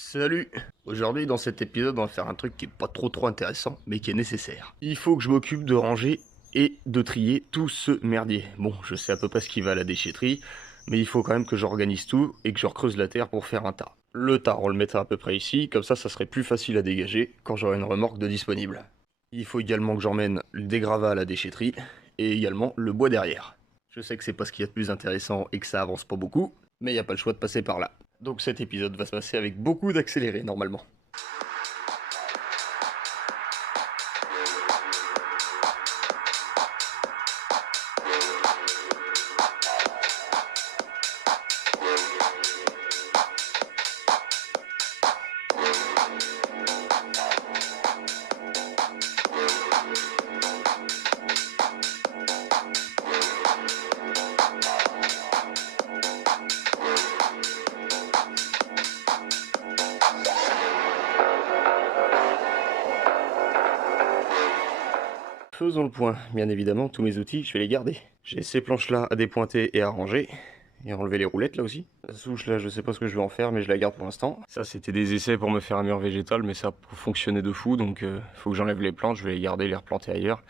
Salut! Aujourd'hui, dans cet épisode, on va faire un truc qui est pas trop intéressant, mais qui est nécessaire. Il faut que je m'occupe de ranger et de trier tout ce merdier. Bon, je sais à peu près ce qui va à la déchetterie, mais il faut quand même que j'organise tout et que je recreuse la terre pour faire un tas. Le tas, on le mettra à peu près ici, comme ça serait plus facile à dégager quand j'aurai une remorque de disponible. Il faut également que j'emmène des gravats à la déchetterie, et également le bois derrière. Je sais que c'est pas ce qu'il y a de plus intéressant et que ça avance pas beaucoup, mais il n'y a pas le choix de passer par là. Donc cet épisode va se passer avec beaucoup d'accéléré normalement. Faisons le point, bien évidemment, tous mes outils, je vais les garder. J'ai ces planches-là à dépointer et à ranger, et enlever les roulettes là aussi. La souche là, je sais pas ce que je vais en faire, mais je la garde pour l'instant. Ça, c'était des essais pour me faire un mur végétal, mais ça fonctionnait de fou, donc faut que j'enlève les plantes, je vais les garder, les replanter ailleurs.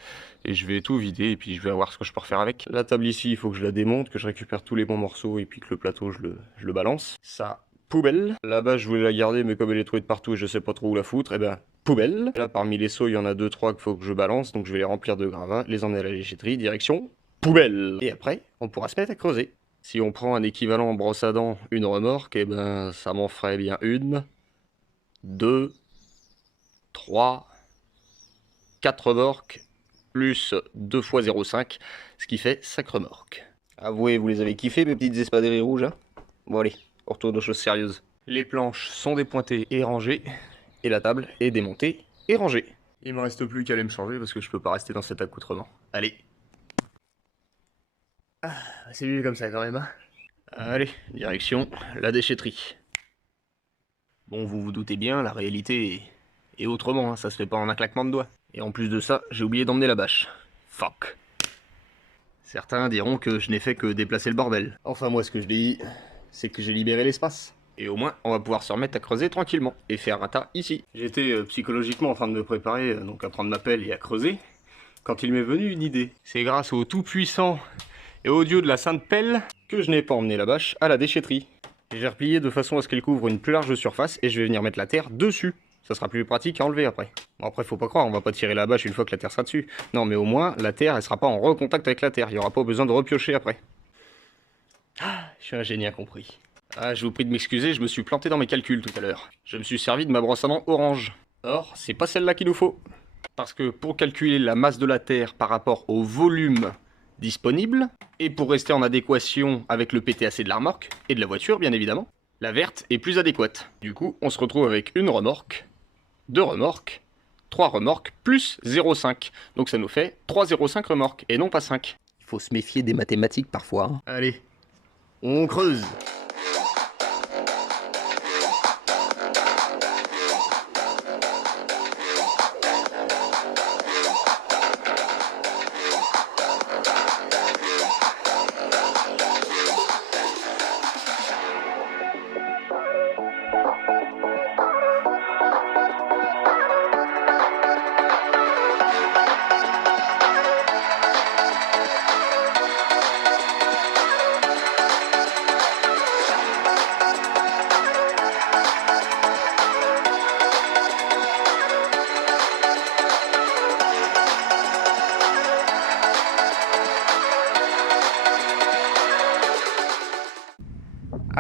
Et je vais tout vider, et puis je vais voir ce que je peux refaire avec. La table ici, il faut que je la démonte, que je récupère tous les bons morceaux, et puis que le plateau, je le balance. Ça, poubelle. Là-bas, je voulais la garder, mais comme elle est trouée de partout et je sais pas trop où la foutre, et ben, poubelle. Là, parmi les seaux, il y en a 2-3 qu'il faut que je balance, donc je vais les remplir de gravats, les emmener à la déchetterie, direction poubelle. Et après, on pourra se mettre à creuser. Si on prend un équivalent en brosse à dents, une remorque, et ben, ça m'en ferait bien une, deux, trois, quatre remorques, plus 2 fois 0,5, ce qui fait 5 remorques. Avouez, vous les avez kiffés, mes petites espadrilles rouges, hein? Bon allez, on retourne aux choses sérieuses. Les planches sont dépointées et rangées, et la table est démontée et rangée. Il me reste plus qu'à aller me changer parce que je peux pas rester dans cet accoutrement. Allez. Ah, c'est mieux comme ça quand même, hein. Allez, direction la déchetterie. Bon, vous vous doutez bien, la réalité est autrement, hein, ça se fait pas en un claquement de doigts. Et en plus de ça, j'ai oublié d'emmener la bâche. Fuck. Certains diront que je n'ai fait que déplacer le bordel. Enfin moi ce que je dis, c'est que j'ai libéré l'espace. Et au moins, on va pouvoir se remettre à creuser tranquillement, et faire un tas ici. J'étais psychologiquement en train de me préparer donc à prendre ma pelle et à creuser, quand il m'est venu une idée. C'est grâce au tout-puissant et au dieu de la sainte pelle que je n'ai pas emmené la bâche à la déchetterie. J'ai replié de façon à ce qu'elle couvre une plus large surface, et je vais venir mettre la terre dessus. Ça sera plus pratique à enlever après. Bon après faut pas croire, on va pas tirer la bâche une fois que la terre sera dessus. Non mais au moins, la terre elle sera pas en recontact avec la terre, il y aura pas besoin de repiocher après. Ah, je suis un génie incompris. Ah, je vous prie de m'excuser, je me suis planté dans mes calculs tout à l'heure. Je me suis servi de ma brosse à dents orange. Or, c'est pas celle-là qu'il nous faut. Parce que pour calculer la masse de la Terre par rapport au volume disponible, et pour rester en adéquation avec le PTAC de la remorque, et de la voiture bien évidemment, la verte est plus adéquate. Du coup, on se retrouve avec une remorque, deux remorques, trois remorques, plus 0,5. Donc ça nous fait 3,05 remorques, et non pas 5. Il faut se méfier des mathématiques parfois, hein. Allez, on creuse.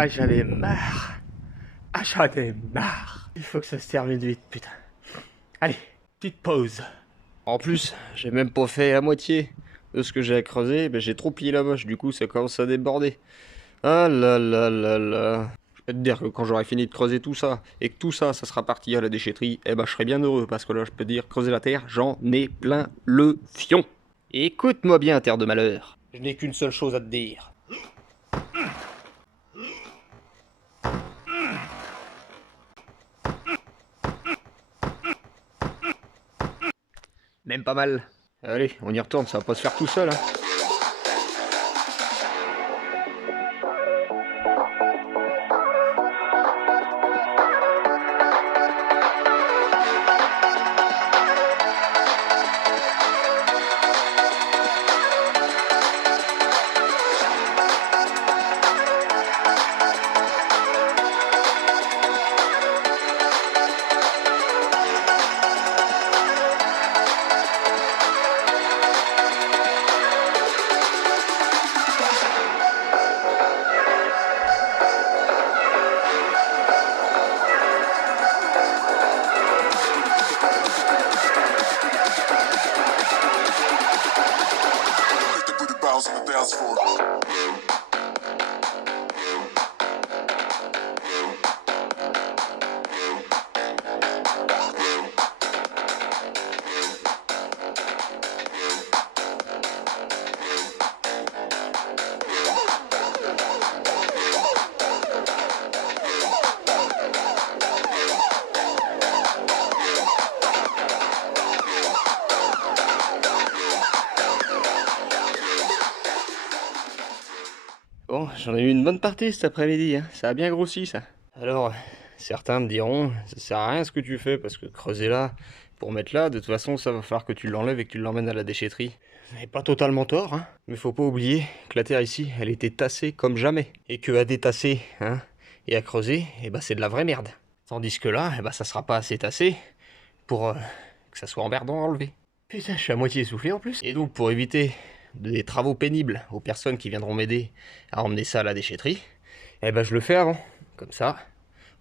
Ah, j'en ai marre. Ah, j'en ai marre. Il faut que ça se termine vite, putain. Allez, petite pause. En plus, j'ai même pas fait à moitié de ce que j'ai à creuser. Ben, j'ai trop plié la bâche, du coup, ça commence à déborder. Ah là là là là. Je peux te dire que quand j'aurai fini de creuser tout ça, et que tout ça, ça sera parti à la déchetterie, eh ben, je serai bien heureux, parce que là, je peux te dire, creuser la terre, j'en ai plein le fion. Écoute-moi bien, terre de malheur. Je n'ai qu'une seule chose à te dire. Même pas mal. Allez, on y retourne, ça va pas se faire tout seul, hein. Bon, j'en ai eu une bonne partie cet après-midi, hein. Ça a bien grossi ça. Alors, certains me diront, ça sert à rien ce que tu fais, parce que creuser là, pour mettre là, de toute façon ça va falloir que tu l'enlèves et que tu l'emmènes à la déchetterie. Vous n'avez pas totalement tort, hein. Mais faut pas oublier que la terre ici, elle était tassée comme jamais. Et que à détasser, hein, et à creuser, eh ben c'est de la vraie merde. Tandis que là, eh ben ça sera pas assez tassé pour que ça soit emmerdant à enlever. Putain, je suis à moitié essoufflé en plus. Et donc pour éviter des travaux pénibles aux personnes qui viendront m'aider à emmener ça à la déchetterie, eh ben je le fais avant. Comme ça,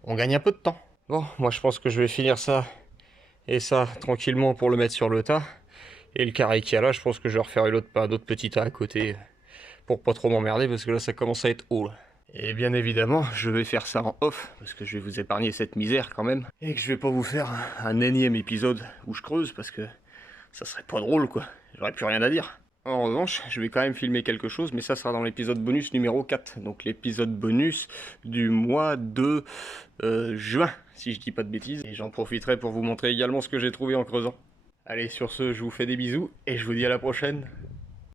on gagne un peu de temps. Bon, moi je pense que je vais finir ça et ça tranquillement pour le mettre sur le tas. Et le carré qu'il y a là, je pense que je vais refaire d'autres petits tas à côté pour pas trop m'emmerder parce que là ça commence à être haut là. Et bien évidemment, je vais faire ça en off, parce que je vais vous épargner cette misère quand même. Et que je vais pas vous faire un énième épisode où je creuse, parce que ça serait pas drôle quoi. J'aurais plus rien à dire. En revanche, je vais quand même filmer quelque chose, mais ça sera dans l'épisode bonus numéro 4. Donc l'épisode bonus du mois de juin, si je dis pas de bêtises. Et j'en profiterai pour vous montrer également ce que j'ai trouvé en creusant. Allez, sur ce, je vous fais des bisous, et je vous dis à la prochaine.